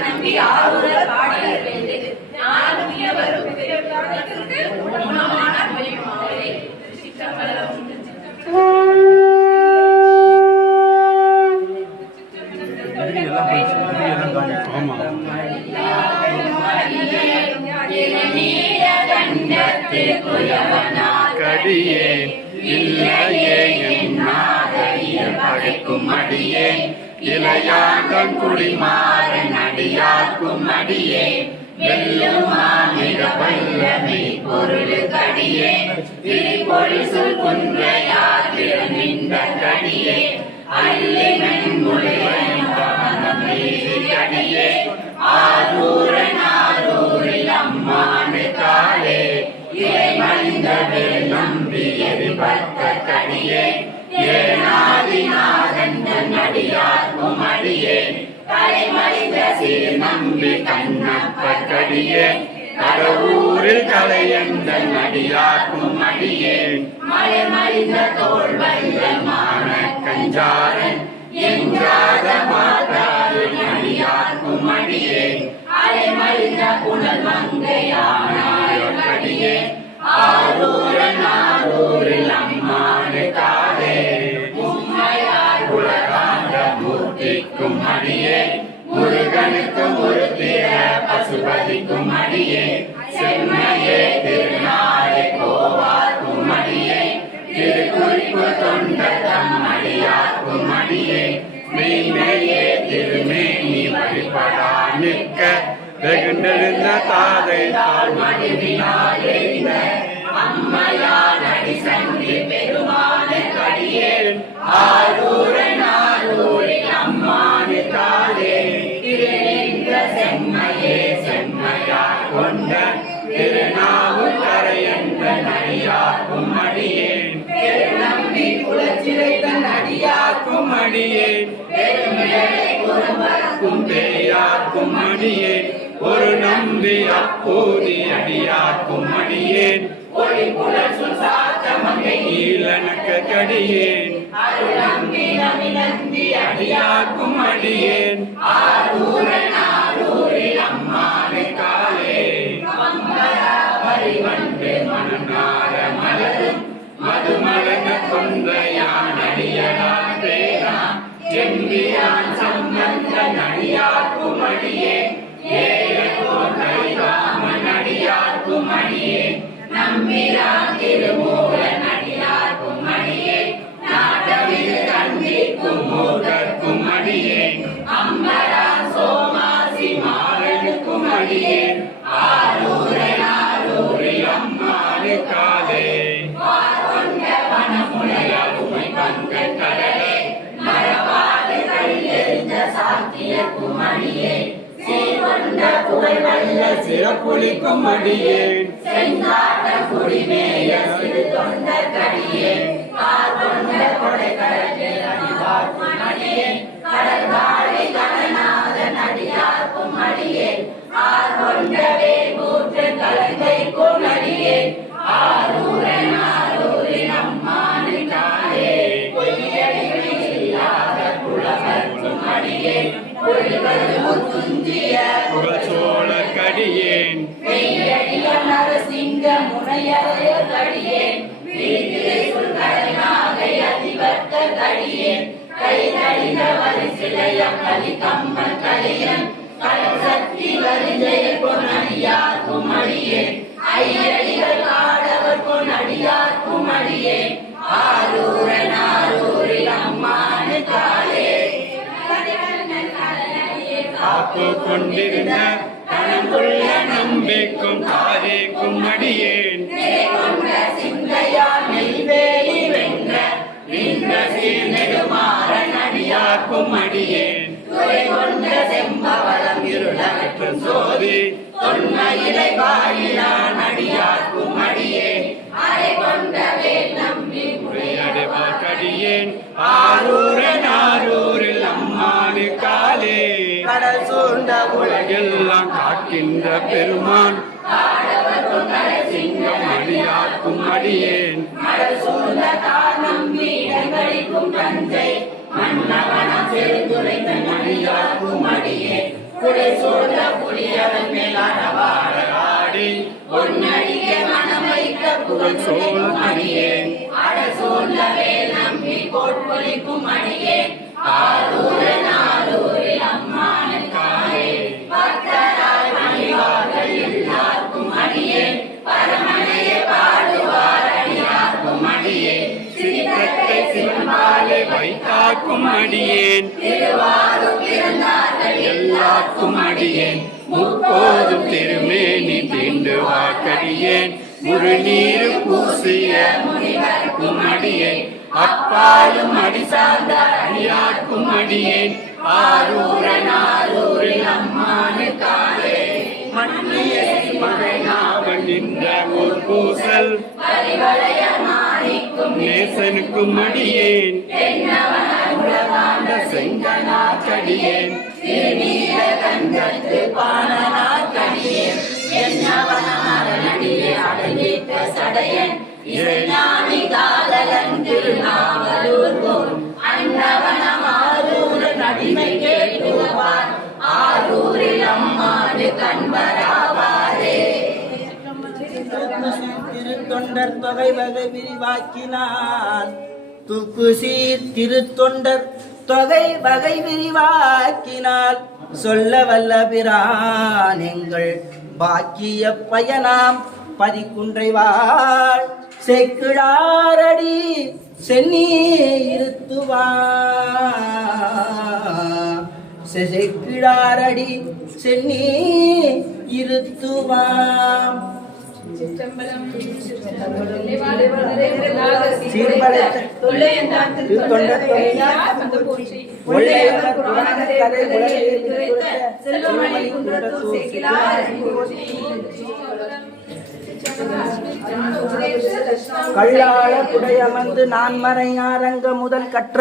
நம்பி ஆரூரர் பாடியர் வேண்டு நானும் இனவரும் குணமான மொழிமாவே சிற்றம்பலம். கடியே இல்லையே படைக்கும் அடியே இளையாதன் குடிமாறன் அடியார்க்கும் அடியே வெல்லுமாமிக வல்லமை பொருளுக்கடியே திரிபொழில் சொல் குன்றையார் நின்ற கடியே அல்லிமன் முழுவடியே ஆரூரன் ஆரூரில் அம்மானு காலே மனிதவே நம்பி எரிபத்த கடியே ஏனாதிநாதன் அடியார்க்கும் அடியே தலைமறிந்த சீர் நம்பி கண்ணப்ப கடியே கடவுரில் கலையந்தன் அடியார்க்கும் அடியே மலைமறிந்த தோல் வல்ல மான கஞ்சாரன் என்றாத மாற்றாரின் அடியார்க்கும் அடியே அலைமறிந்த புனல் மங்கையானாயடியே ஆரூரன் ஆரூரில் அம்மானு காலே உம்மையார் உலகாண்ட மூர்த்திக்கும் அடியே முருகனுக்கு முருத்திர பசுபதிக்கும் அடியே செம்மையே திருநாளை கோவார்க்கும் அடியே திருக்குறிப்பு தொண்டத்தம் அடியார்க்கும் அடியே மெய்மையே திருமேனி வழிபடா நிற்க வெகுண்டெழுந்த தாதை தாழ் மடிவினாலேந்த அம்மையார் அடி சந்தி பெருமானு கடியேன் ஆரூரன் ஆரூரில் அம்மானு காலே திருநின்ற செம்மையே செம்மையார் கொண்ட திருநாவுக்கரையந்த நடியார்க்கும் அடியேன் பெருநம்பி குலச்சிறைத்தன் அடியார்க்கும் அடியேன் பெருமிழலை குறும்பரக்கும் பேயார்க்கும் அடியேன் ஒரு நம்பி அப்போதி அடியார்க்கும் அடியேன் ஒளி புலசுல் சாத்தமங்கை ஈழனக்க கடியேன் அருளம்பி நமிநந்தி அடியார்க்கும் அடியேன் ஆரூரன் ஆரூரில் அம்மானு காலே பரிவண்டு மணநார மலரும் மதுமலக கொன்றையான் அடியலான் பேரா செம்பியான் சம்பந்தன் அடியார்க்கும் அடியேன் ஏழோன் அடியார்க்கும் அடியேன் நம்பிரான் திருமூலன் அடியார்க்கும் அடியேன் நாட்டமிகு தந்திக்கும் மூடர்க்கும் அடியேன் அம்பரான் சோமாசி மாறனுக்கும் அடியேன் ஆரூரன் ஆரூரில் அம்மானு காலே கொண்ட வனமுனையாளுமை பங்க கடலே மரபாடு கல்லெறிந்த சாத்தியக்கும் அடியேன் சீர்கொண்ட புகழ் வல்ல சிறப்புலிக்கும் அடியேன் செங்காட்ட குடிமேய சிறு தொண்ட கடியேன் கார் கொண்ட கொடை கடலில் அடிவார்க்கும் அடியேன் கடற்காலை கணநாதன் அடியார்க்கும் அடியேன் ஆர் கொண்ட வேகூற்று கலங்கைக்கும் அடியேன் ஆரூரன் ஆரூரில் அம்மானு காலே பொய்யடிமையில்லாத புலவர்க்கும் அடியேன் புகழ்ச்சோழர் கடியேன் மெய்யடிய நரசிங்க முனையறைய கடியேன் வீட்டிலை அதிபர்த்த கடியேன் கைதடிந்த வரிசிலைய கலி கம்மன் கலியன் கடல் சக்தி வரிஞ்செய பொன்னடியார்க்கும் அடியேன் ஐயடிகள் ஆடவர்க்கும் அடியார்க்கும் அடியேன் ஆரூரன் ஆரூரில் அம்மானு காலே காப்பு கொண்டிருந்த கணக்குள்ள நம்பிக்கும் காரேக்கும் அடியேன் சிந்தையால் நெல்வேலி வென்ற நின்ற சீர் நெடுமாறன் அடியார்க்கும் அடியேன் துறை கொண்ட செம்பவளம் இருளற்று சோதி தொன்மையிலை வாயிலான் அடியார்க்கும் அடியேன் அரை கொண்ட வேல் நம்பி முறையடைவார் கடியேன் ஆரூரன் ஆரூரில் அம்மானு காலே கடல் சூழ்ந்த உலகெல்லாம் காக்கின்ற பெருமான் சிங்கம் அடியார்க்கும் அடியேன் கடல் சூழ்ந்த தார் நம்பி இடங்களிக்கும் தஞ்சை மன்னவனம் செருந்துரைத்த மணியாக்கும் அடியேன் குடை சோழ புலியவன் மேல் அறவாடி பொன்னடிய மனம் வைக்க புகழ் சோழ அடியேன் அட சூழ்ந்த வேல் நம்பி கோட்பொழிக்கும் அடியேன் ஆரூரன் ஆரூரில் அம்மானுக்காரே பக்தராய் பணிவார்கள் எல்லாருக்கும் அடியேன் பரமனையே பாடுவார் அடியார்க்கும் அடியேன் சித்தத்தை சிவன்பாலே வைத்தாக்கும் அடியேன் திருவாரூர் பிறந்தார்கள் எல்லாருக்கும் அடியேன் முப்போதும் திருமேனி தீண்டு வாக்கடியேன் முருநீரு பூசிய முனிவர்க்கும் அடியேன் அப்பாலும் அடி சார்ந்த அடியார்க்கும் அடியேன் ஆரூரன் ஆரூரில் அம்மானுக்காரே மன்னிய மகனாவன் நின்ற ஒரு பூசல் பரிவளைய மாணிக்கும் நேசனுக்கும் அடியேன் தென்னவன் செங்கனாக்கடியேன் திருநீல கந்தத்து பாணனாக்கடியேன் என்னவனமரனடியே அடங்கிட்ட சடையன் இசைஞானி காதலன் திருநாவலூர் போல் அன்னவனம் ஆரூரன் அடிமை கேட்டுவார் ஆரூரில் அம்மாடு கண்பராவாரே திருத்தொண்டர் தொகை வகை விரிவாக்கினார் தூக்குசீர் திருத்தொண்டர் தொகை வகை விரிவாக்கினார் சொல்ல வல்ல பிரான் எங்கள் பாக்கிய பயனாம் பதிக்குன்றைவாள் செக்கிழாரடி சென்னி இருத்துவான் செக்கிழாரடி சென்னி இருத்துவான் கள்ளாள குடையமர்ந்து நான் மறையாரங்க முதல் கற்ற